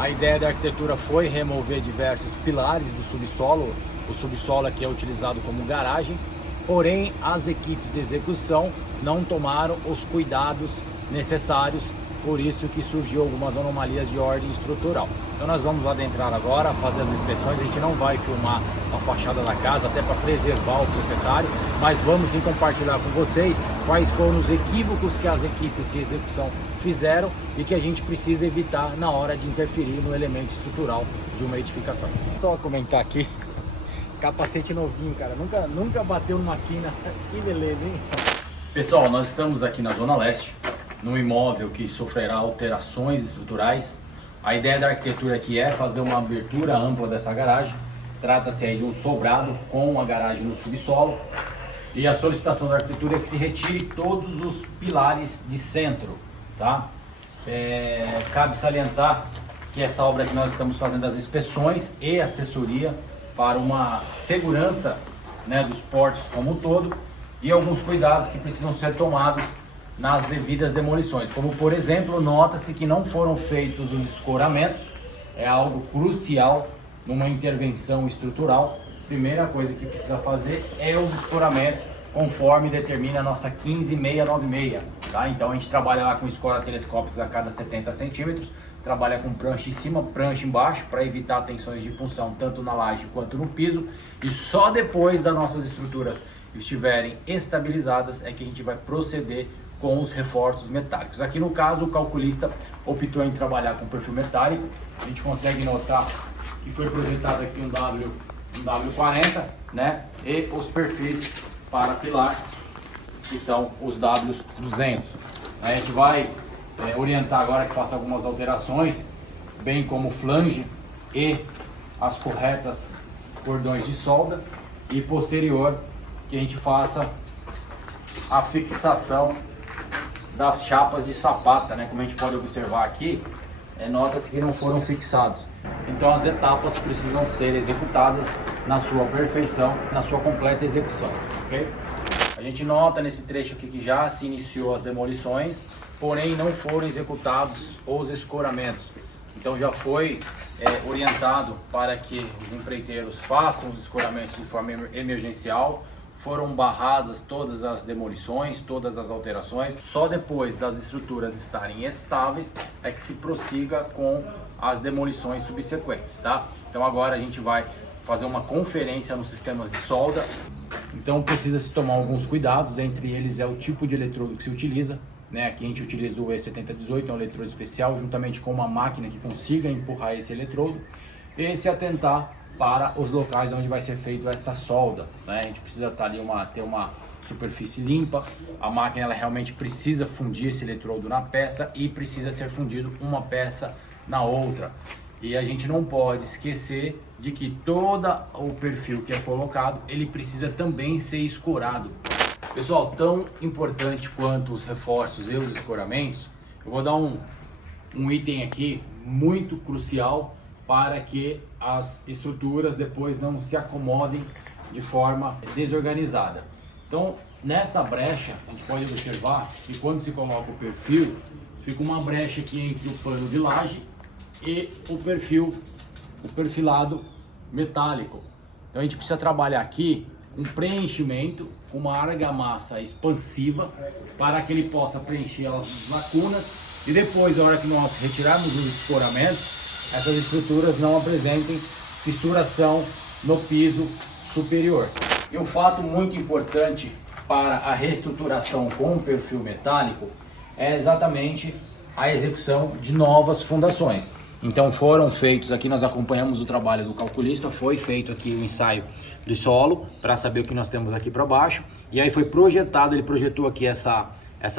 A ideia da arquitetura foi remover diversos pilares do subsolo. O subsolo aqui é utilizado como garagem, porém as equipes de execução não tomaram os cuidados necessários, por isso que surgiu algumas anomalias de ordem estrutural. Então nós vamos adentrar agora, fazer as inspeções. A gente não vai filmar a fachada da casa, até para preservar o proprietário, mas vamos sim compartilhar com vocês quais foram os equívocos que as equipes de execução fizeram e que a gente precisa evitar na hora de interferir no elemento estrutural de uma edificação. Só comentar aqui, capacete novinho, cara, nunca bateu numa quina, que beleza, hein? Pessoal, nós estamos aqui na Zona Leste, num imóvel que sofrerá alterações estruturais. A ideia da arquitetura aqui é fazer uma abertura ampla dessa garagem. Trata-se aí de um sobrado com a garagem no subsolo. E a solicitação da arquitetura é que se retire todos os pilares de centro, tá? Cabe salientar que essa obra que nós estamos fazendo as inspeções e assessoria para uma segurança, né, dos portos como um todo, e alguns cuidados que precisam ser tomados nas devidas demolições, como por exemplo, nota-se que não foram feitos os escoramentos. É algo crucial numa intervenção estrutural. Primeira coisa que precisa fazer é os escoramentos, conforme determina a nossa 15696, tá? Então a gente trabalha lá com escora telescópicos a cada 70 centímetros, trabalha com prancha em cima, prancha embaixo, para evitar tensões de punção tanto na laje quanto no piso, e só depois das nossas estruturas estiverem estabilizadas é que a gente vai proceder com os reforços metálicos. Aqui no caso o calculista optou em trabalhar com perfil metálico. A gente consegue notar que foi projetado aqui um W40, né? E os perfis para pilar, que são os W200. A gente vai orientar agora que faça algumas alterações, bem como flange e as corretas cordões de solda, e posterior que a gente faça a fixação das chapas de sapata, né? Como a gente pode observar aqui, nota-se que não foram fixados. Então as etapas precisam ser executadas na sua perfeição, na sua completa execução, ok? A gente nota nesse trecho aqui que já se iniciou as demolições, porém não foram executados os escoramentos. Então já foi orientado para que os empreiteiros façam os escoramentos de forma emergencial. Foram barradas todas as demolições, todas as alterações. Só depois das estruturas estarem estáveis é que se prossiga com as demolições subsequentes, tá? Então agora a gente vai fazer uma conferência nos sistemas de solda. Então precisa se tomar alguns cuidados, entre eles é o tipo de eletrodo que se utiliza, né? Aqui a gente utiliza o E7018, é um eletrodo especial, juntamente com uma máquina que consiga empurrar esse eletrodo, e se atentar para os locais onde vai ser feito essa solda, né? A gente precisa estar ali ter uma superfície limpa. A máquina ela realmente precisa fundir esse eletrodo na peça e precisa ser fundido uma peça na outra. E a gente não pode esquecer de que todo o perfil que é colocado, ele precisa também ser escorado. Pessoal, tão importante quanto os reforços e os escoramentos, eu vou dar um item aqui muito crucial para que as estruturas depois não se acomodem de forma desorganizada. Então, nessa brecha, a gente pode observar que quando se coloca o perfil, fica uma brecha aqui entre o pano de laje e o perfilado metálico. Então a gente precisa trabalhar aqui com preenchimento, com uma argamassa expansiva, para que ele possa preencher as lacunas, e depois, na hora que nós retirarmos os escoramentos, essas estruturas não apresentem fissuração no piso superior. E um fato muito importante para a reestruturação com perfil metálico é exatamente a execução de novas fundações. Então foram feitos, aqui nós acompanhamos o trabalho do calculista, foi feito aqui o ensaio de solo para saber o que nós temos aqui para baixo, e aí foi projetado, ele projetou aqui essa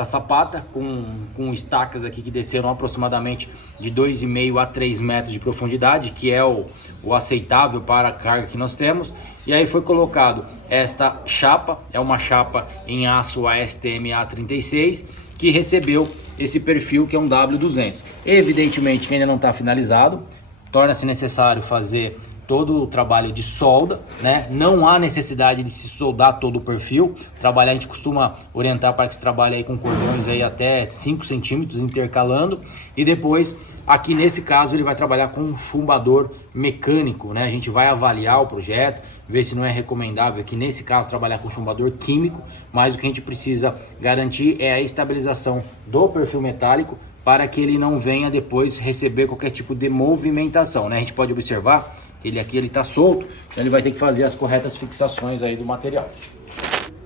sapata com estacas aqui que desceram aproximadamente de 2,5 a 3 metros de profundidade, que é o aceitável para a carga que nós temos. E aí foi colocado esta chapa, é uma chapa em aço ASTM A36, que recebeu esse perfil que é um W200. Evidentemente que ainda não está finalizado, torna-se necessário fazer todo o trabalho de solda, né? Não há necessidade de se soldar todo o perfil. A gente costuma orientar para que se trabalhe aí com cordões aí até 5 centímetros intercalando. E depois, aqui nesse caso, ele vai trabalhar com um chumbador mecânico, né? A gente vai avaliar o projeto, ver se não é recomendável aqui nesse caso trabalhar com chumbador químico, mas o que a gente precisa garantir é a estabilização do perfil metálico para que ele não venha depois receber qualquer tipo de movimentação, né? A gente pode observar que ele aqui está solto, então ele vai ter que fazer as corretas fixações aí do material.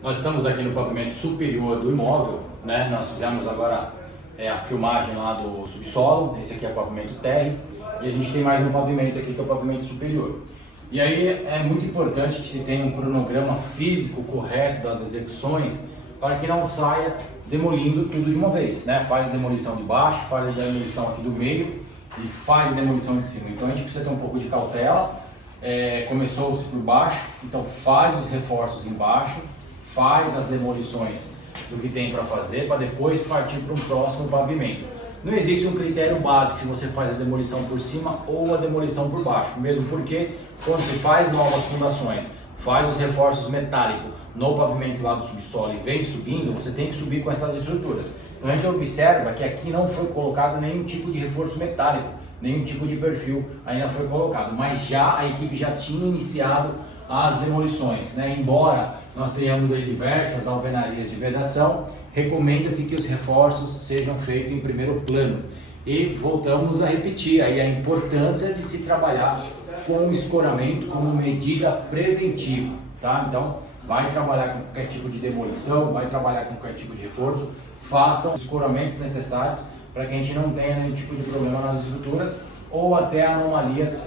Nós estamos aqui no pavimento superior do imóvel, né? Nós fizemos agora a filmagem lá do subsolo. Esse aqui é o pavimento térreo e a gente tem mais um pavimento aqui que é o pavimento superior. E aí é muito importante que se tenha um cronograma físico correto das execuções para que não saia demolindo tudo de uma vez, né? Faz a demolição de baixo, faz a demolição aqui do meio e faz a demolição de cima. Então a gente precisa ter um pouco de cautela. Começou-se por baixo, então faz os reforços embaixo, faz as demolições do que tem para fazer, para depois partir para um próximo pavimento. Não existe um critério básico que você faz a demolição por cima ou a demolição por baixo, mesmo porque quando se faz novas fundações, faz os reforços metálicos no pavimento lá do subsolo e vem subindo, você tem que subir com essas estruturas. Então a gente observa que aqui não foi colocado nenhum tipo de reforço metálico, nenhum tipo de perfil ainda foi colocado, mas já a equipe já tinha iniciado as demolições, né? Embora nós tenhamos aí diversas alvenarias de vedação, recomenda-se que os reforços sejam feitos em primeiro plano. E voltamos a repetir aí a importância de se trabalhar com o escoramento como medida preventiva, tá? Então, vai trabalhar com qualquer tipo de demolição, vai trabalhar com qualquer tipo de reforço, façam os escoramentos necessários para que a gente não tenha nenhum tipo de problema nas estruturas ou até anomalias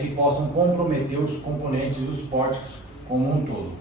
que possam comprometer os componentes dos pórticos como um todo.